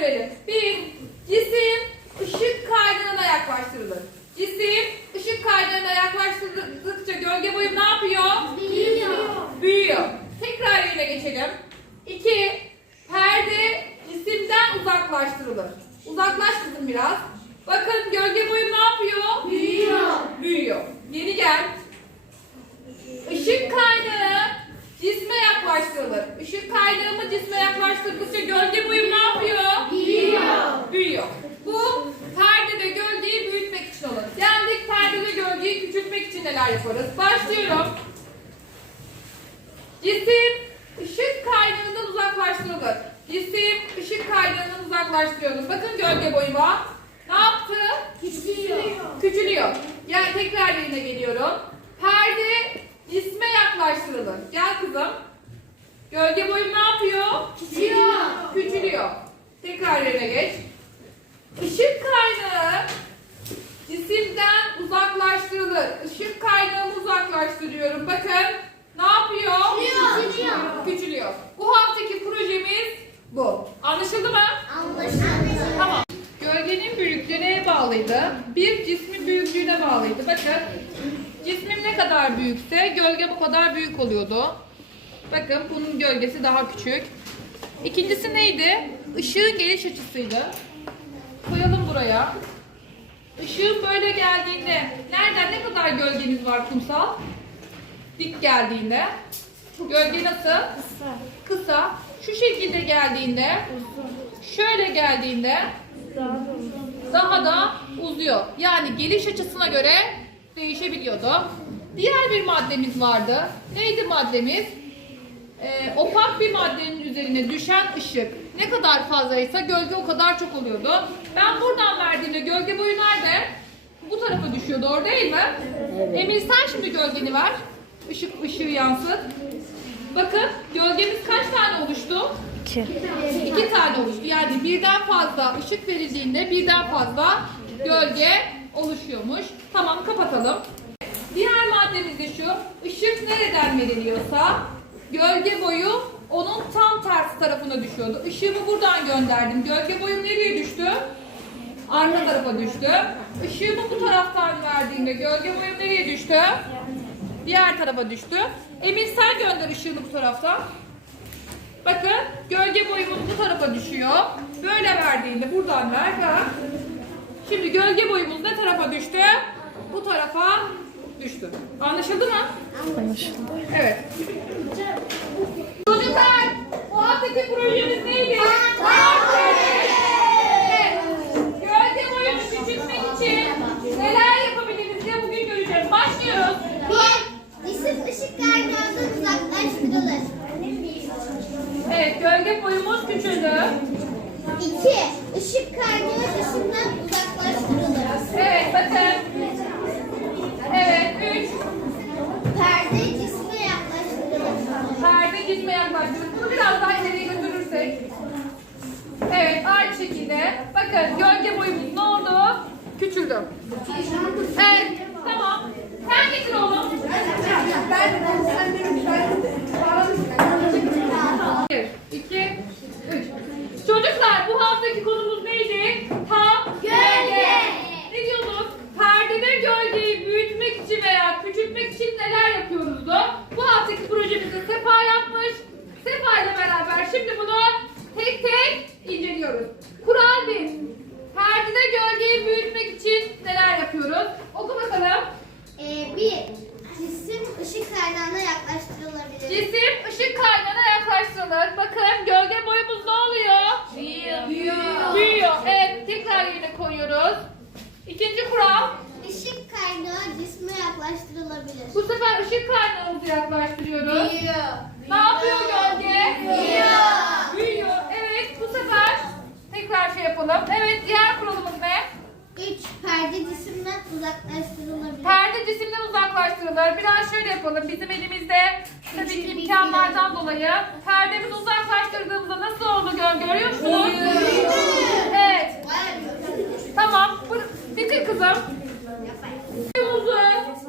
görelim. Bir, cisim ışık kaynağına yaklaştırılır. Cisim ışık kaynağına yaklaştırıldıkça gölge boyu ne yapıyor? Büyüyor. Tekrar yerine geçelim. İki, perde cisimden uzaklaştırılır. Uzaklaş kızım biraz. Bakın gölge boyu ne yapıyor? Büyüyor. Büyüyor. Geri gel. Işık kaynağı cisme yaklaştırılır. Işık kaynağımı cisme yaklaştırdıkça gölge boyum ne yapıyor? Büyüyor. Büyüyor. Bu perdede gölgeyi büyütmek için olur. Geldik perdede gölgeyi küçültmek için neler yaparız? Başlıyorum. Cisim ışık kaynağından uzaklaştırılır. Cisim ışık kaynağından uzaklaştırıyoruz. Bakın gölge boyuma. Ne yaptı? Küçülüyor. Küçülüyor. Yani tekrar yerine geliyorum. Perde cisme yaklaştırılır. Gel kızım. Gölge boyum ne yapıyor? Küçülüyor. Yerine geç. Işık kaynağı cisimden uzaklaştırılır. Işık kaynağını uzaklaştırıyorum. Bakın ne yapıyor? Küçülüyor. Küçülüyor. Bu haftaki projemiz bu. Anlaşıldı mı? Anlaşıldı. Tamam. Gölgenin büyüklüğü neye bağlıydı? Bir cismin büyüklüğüne bağlıydı. Bakın cismim ne kadar büyükse gölge bu kadar büyük oluyordu. Bakın bunun gölgesi daha küçük. İkincisi neydi? Işığın geliş açısıydı. Koyalım buraya. Işığın böyle geldiğinde nereden ne kadar gölgemiz var kumsal? Dik geldiğinde. Gölge nasıl? Kısa. Şu şekilde geldiğinde şöyle geldiğinde daha da uzuyor. Yani geliş açısına göre değişebiliyordu. Diğer bir maddemiz vardı. Neydi maddemiz? Ee, opak bir maddenin üzerine düşen ışık ne kadar fazlaysa gölge o kadar çok oluyordu. Ben buradan verdiğimde gölge boyu nerede? Bu tarafa düşüyor doğru değil mi? Emir sen şimdi gölgeni ver. Işık ışığı yansıt. Bakın gölgemiz kaç tane oluştu? İki tane oluştu. Yani birden fazla ışık verildiğinde birden fazla gölge oluşuyormuş. Tamam kapatalım. Diğer maddemiz de şu. Işık nereden veriliyorsa gölge boyu onun tam tersi tarafına düşüyordu. Işığımı buradan gönderdim. Gölge boyum nereye düştü? Arka tarafa düştü. Işığımı bu taraftan verdiğimde gölge boyum nereye düştü? Diğer tarafa düştü. Emir sen gönder ışığını bu taraftan. Bakın gölge boyumuz bu tarafa düşüyor. Böyle verdiğinde buradan ver. Şimdi gölge boyumuz ne tarafa düştü? Bu tarafa düştü. Anlaşıldı mı? Anlaşıldı. Evet. Çocuklar bu haftaki projemiz neydi? Evet. Gölge boyunu küçültmek için neler yapabiliriz diye bugün göreceğiz. Başlıyoruz. Bir, cisim ışık kaynağından uzaklaştırılır. Evet gölge boyumuz küçüldü. İki, ışık kaynağı cisimden uzaklaştırılır. Evet bakın. Evet üç. Perde cisme yaklaştırılır. Perde cisme yaklaştırıyoruz. Bunu biraz daha ileriye götürürsek. Evet aynı şekilde. Bakın gölge boyumuz ne oldu? Küçüldü. Evet tamam. Sen getir oğlum. Bir, iki, üç. Çocuklar bu haftaki konumuz neydi? Tam Gölge. Ne diyorduk? Perdede gölgeyi büyütmek için veya küçültmek için neler yapıyoruzdu? Bu haftaki projemizde Sefa yapmış. Sefa ile beraber şimdi bunu tek tek inceliyoruz. Kural 1. Perdede gölgeyi büyütmek için neler yapıyoruz? Oku bakalım. Ee, bir, cisim ışık kaynağına yaklaştırılabilir. Cisim ışık kaynağına yaklaştırılır. Bakın gölge boyumuz ne oluyor? Büyüyor. Büyüyor. Yerine koyuyoruz. İkinci kural. Işık kaynağı cisme yaklaştırılabilir. Bu sefer ışık kaynağımızı yaklaştırıyoruz. Büyüyor. Ne yapıyor gölge? Büyüyor. Büyüyor. Evet bu sefer tekrar şey yapalım. Evet diğer kuralımız ne? Üç, perde cisimden uzaklaştırılabilir. Perde cisimden uzaklaştırılır. Biraz şöyle yapalım. Bizim elimizde tabii ki imkanlardan dolayı perdemizi uzaklaştırdığımızda nasıl oldu gölge görüyor musunuz? Evet. Tamam. Bu- Bitir kızım. Boyumuzu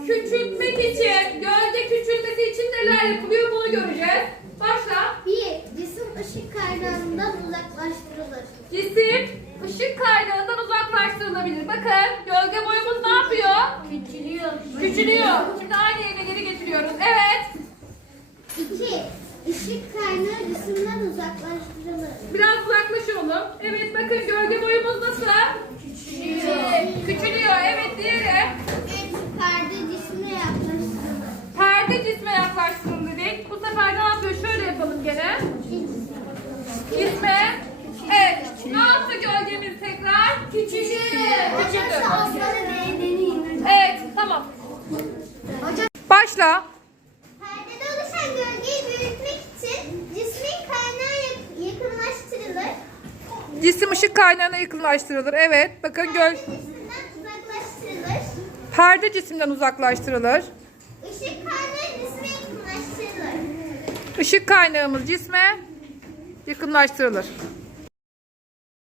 küçültmek için, gölge küçülmesi için neler yapılıyor bunu göreceğiz. Başla. Bir, cisim ışık kaynağından uzaklaştırılır. Cisim kaynağından uzaklaştırılabilir. Bakın gölge boyumuz ne yapıyor? Küçülüyor. Küçülüyor. Şimdi aynı yerine geri getiriyoruz. Evet. 2. Işık kaynağı cisimden uzaklaştırılır. Biraz uzaklaşalım. Evet bakın gölge boyumuz nasıl? Küçülüyor. Küçülüyor. Diğeri. 3. Perde cisme yaklaştırılır. Perde cisme yaklaştırın dedik. Bu sefer ne yapıyor? Şöyle yapalım gene. Cisme. Evet. Ne yaptı gölgemiz tekrar? Küçüldü. Küçüldü. Evet tamam. Başla. Perdede oluşan gölgeyi büyütmek için cismin kaynağı yak- yakınlaştırılır. Cisim ışık kaynağına yakınlaştırılır. Evet. Bakın göl. Perde uzaklaştırılır. Perde cisimden uzaklaştırılır. Işık kaynağı cisme yakınlaştırılır. Işık kaynağımız cisme yakınlaştırılır.